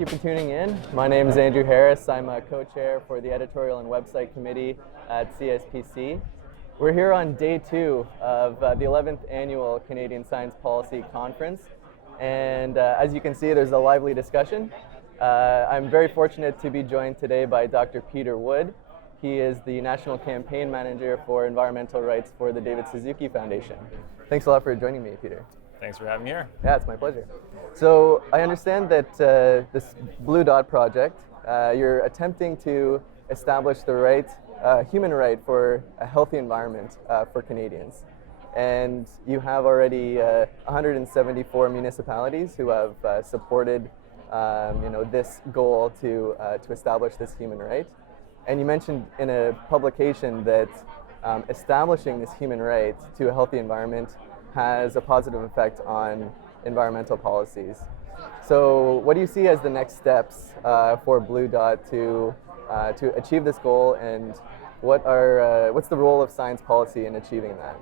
you for tuning in. My name is Andrew Harris. I'm a co-chair for the editorial and website committee at CSPC. We're here on day 2 of the 11th annual Canadian Science Policy Conference. And as you can see, there's a lively discussion. I'm very fortunate to be joined today by Dr. Peter Wood. He is the National Campaign Manager for Environmental Rights for the David Suzuki Foundation. Thanks a lot for joining me, Peter. Thanks for having me here. Yeah, it's my pleasure. So I understand that this Blue Dot project, you're attempting to establish the human right for a healthy environment for Canadians. And you have already 174 municipalities who have supported this goal to establish this human right. And you mentioned in a publication that establishing this human right to a healthy environment has a positive effect on environmental policies. So what do you see as the next steps for Blue Dot to achieve this goal, and what's the role of science policy in achieving that?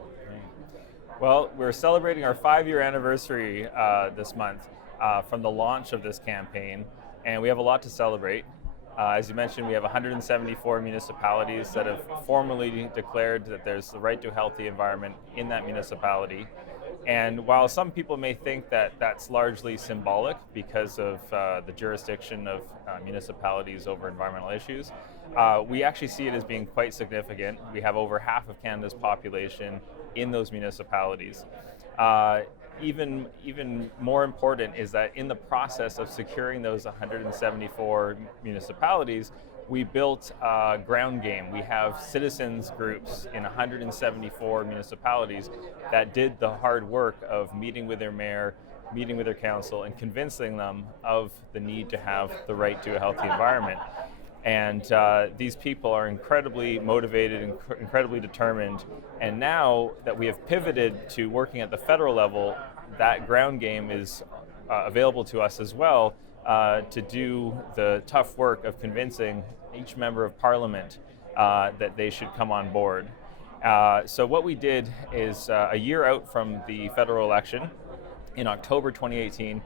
Well, we're celebrating our 5-year anniversary this month from the launch of this campaign, and we have a lot to celebrate. As you mentioned, we have 174 municipalities that have formally declared that there's the right to a healthy environment in that municipality. And while some people may think that that's largely symbolic because of the jurisdiction of municipalities over environmental issues, we actually see it as being quite significant. We have over half of Canada's population in those municipalities. Even more important is that in the process of securing those 174 municipalities, we built a ground game. We have citizens groups in 174 municipalities that did the hard work of meeting with their mayor, meeting with their council, and convincing them of the need to have the right to a healthy environment. And these people are incredibly motivated and incredibly determined. And now that we have pivoted to working at the federal level, that ground game is available to us as well to do the tough work of convincing each member of parliament that they should come on board. So what we did is a year out from the federal election, in October 2018,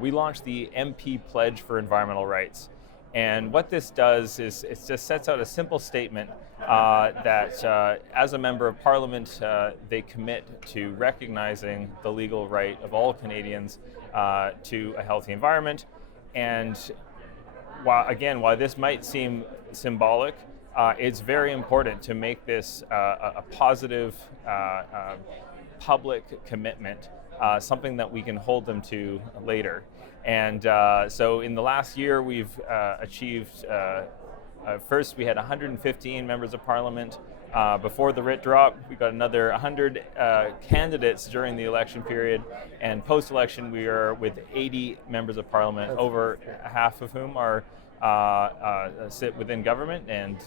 we launched the MP Pledge for Environmental Rights. And what this does is it just sets out a simple statement that as a member of parliament, they commit to recognizing the legal right of all Canadians to a healthy environment. And while this might seem symbolic, it's very important to make this a positive public commitment, something that we can hold them to later. And so in the last year, we've achieved, first we had 115 members of parliament. Before the writ drop, we got another 100 candidates during the election period. And post-election, we are with 80 members of parliament, over half of whom are sit within government, and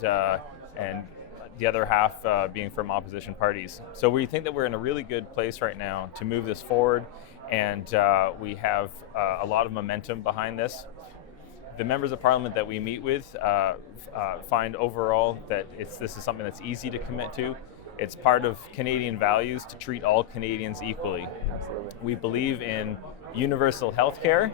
the other half being from opposition parties. So we think that we're in a really good place right now to move this forward. And we have a lot of momentum behind this. The members of parliament that we meet with find overall that this is something that's easy to commit to. It's part of Canadian values to treat all Canadians equally. Absolutely. We believe in universal health care.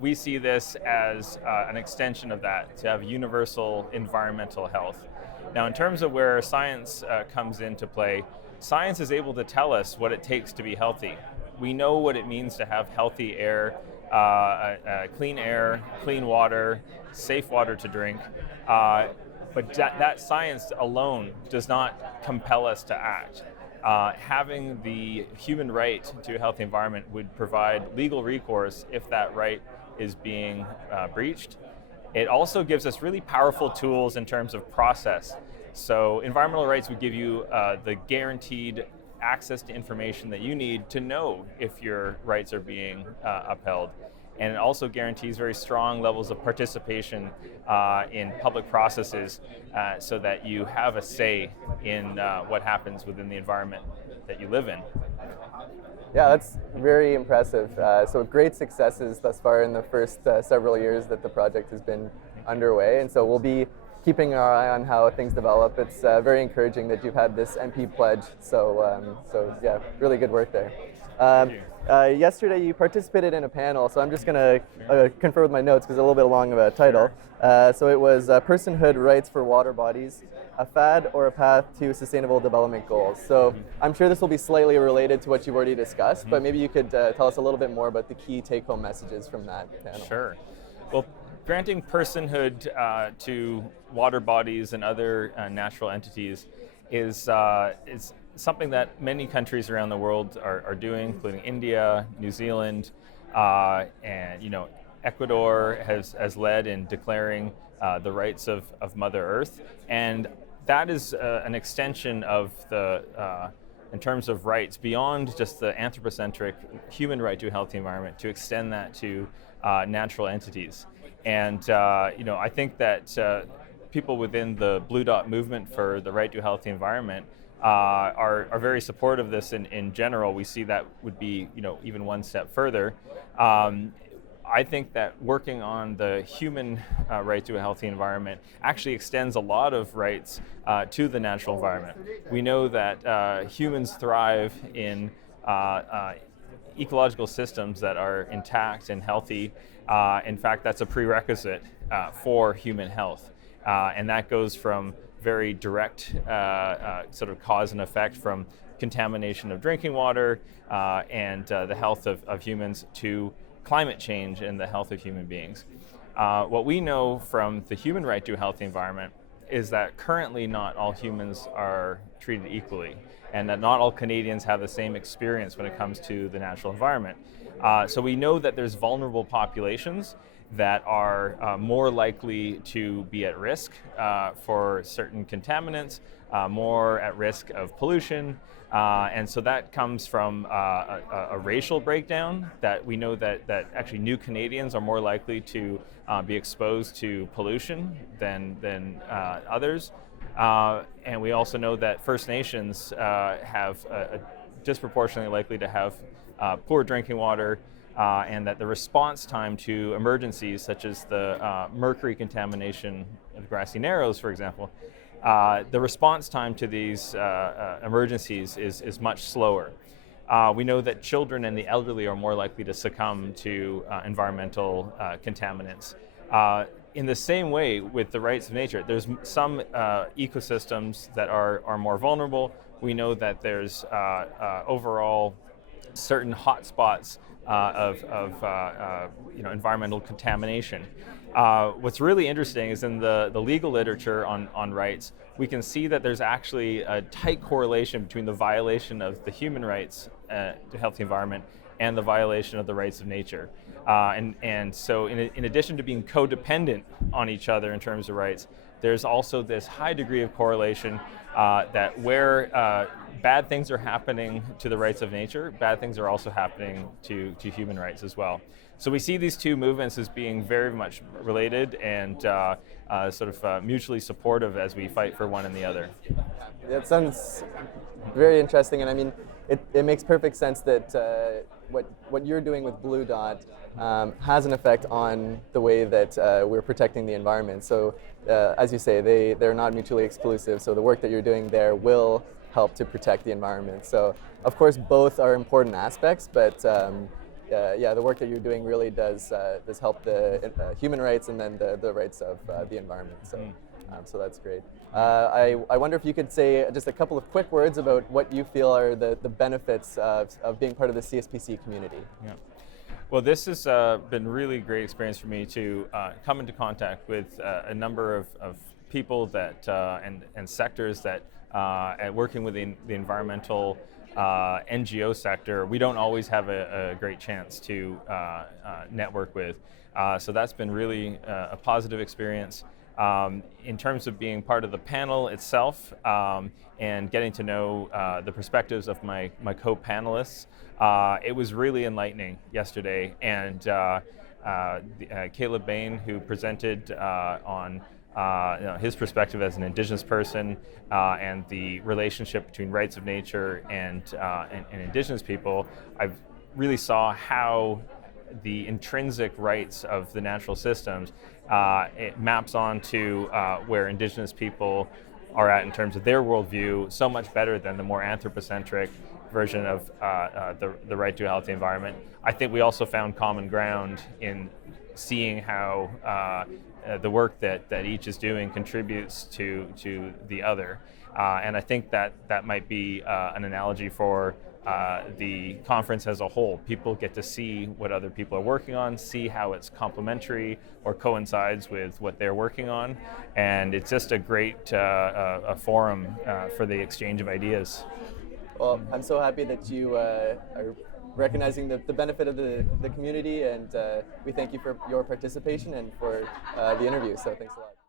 We see this as an extension of that, to have universal environmental health. Now, in terms of where science comes into play, science is able to tell us what it takes to be healthy. We know what it means to have healthy air, clean water, safe water to drink. But that science alone does not compel us to act. Having the human right to a healthy environment would provide legal recourse if that right is being breached. It also gives us really powerful tools in terms of process. So environmental rights would give you the guaranteed access to information that you need to know if your rights are being upheld. And it also guarantees very strong levels of participation in public processes so that you have a say in what happens within the environment that you live in. Yeah, that's very impressive. So great successes thus far in the first several years that the project has been underway. And so we'll be keeping our eye on how things develop. It's very encouraging that you've had this MP pledge. So yeah, really good work there. Thank you. Yesterday you participated in a panel, so I'm just going to confer with my notes because it's a little bit long of a title. So it was Personhood Rights for Water Bodies, a Fad or a Path to Sustainable Development Goals. So I'm sure this will be slightly related to what you've already discussed, but maybe you could tell us a little bit more about the key take-home messages from that panel. Sure. Well, granting personhood to water bodies and other natural entities is something that many countries around the world are doing, including India, New Zealand, and Ecuador has led in declaring the rights of Mother Earth, and that is an extension of in terms of rights beyond just the anthropocentric human right to a healthy environment, to extend that to natural entities. And I think that people within the Blue Dot movement for the right to a healthy environment are very supportive of this in general. We see that would be even one step further. I think that working on the human right to a healthy environment actually extends a lot of rights to the natural environment. We know that humans thrive in ecological systems that are intact and healthy. In fact, that's a prerequisite for human health. And that goes from very direct sort of cause and effect from contamination of drinking water and the health of humans to climate change and the health of human beings. What we know from the human right to a healthy environment is that currently not all humans are treated equally, and that not all Canadians have the same experience when it comes to the natural environment. So we know that there's vulnerable populations that are more likely to be at risk for certain contaminants, more at risk of pollution, and so that comes from a racial breakdown, that we know that actually new Canadians are more likely to be exposed to pollution than others. And we also know that First Nations have disproportionately likely to have poor drinking water, and that the response time to emergencies such as the mercury contamination of grassy narrows, for example, the response time to these emergencies is much slower. We know that children and the elderly are more likely to succumb to environmental contaminants. In the same way with the rights of nature, there's some ecosystems that are more vulnerable. We know that there's overall certain hotspots of environmental contamination. What's really interesting is in the legal literature on rights, we can see that there's actually a tight correlation between the violation of the human rights to healthy environment and the violation of the rights of nature. And so in addition to being codependent on each other in terms of rights, there's also this high degree of correlation that where bad things are happening to the rights of nature, bad things are also happening to human rights as well. So we see these two movements as being very much related and sort of mutually supportive as we fight for one and the other. That sounds very interesting, and I mean, it makes perfect sense that what you're doing with Blue Dot has an effect on the way that we're protecting the environment. So as you say, they're not mutually exclusive, so the work that you're doing there will help to protect the environment. So of course both are important aspects, but the work that you're doing really does help the human rights and then the rights of the environment. So that's great. I wonder if you could say just a couple of quick words about what you feel are the benefits of being part of the CSPC community. Yeah. Well, this has been really great experience for me to come into contact with a number of people that and sectors that working within the environmental NGO sector, we don't always have a great chance to network with. So that's been really a positive experience. In terms of being part of the panel itself and getting to know the perspectives of my co-panelists, it was really enlightening yesterday. And Caleb Bain, who presented on his perspective as an Indigenous person and the relationship between rights of nature and Indigenous people, I really saw how the intrinsic rights of the natural systems, it maps onto where Indigenous people are at in terms of their worldview so much better than the more anthropocentric version of the right to a healthy environment. I think we also found common ground in seeing how the work that each is doing contributes to the other. And I think that might be an analogy for the conference as a whole. People get to see what other people are working on, see how it's complementary or coincides with what they're working on, and it's just a great a forum for the exchange of ideas. Well, I'm so happy that you are recognizing the benefit of the community, and we thank you for your participation and for the interview, so thanks a lot.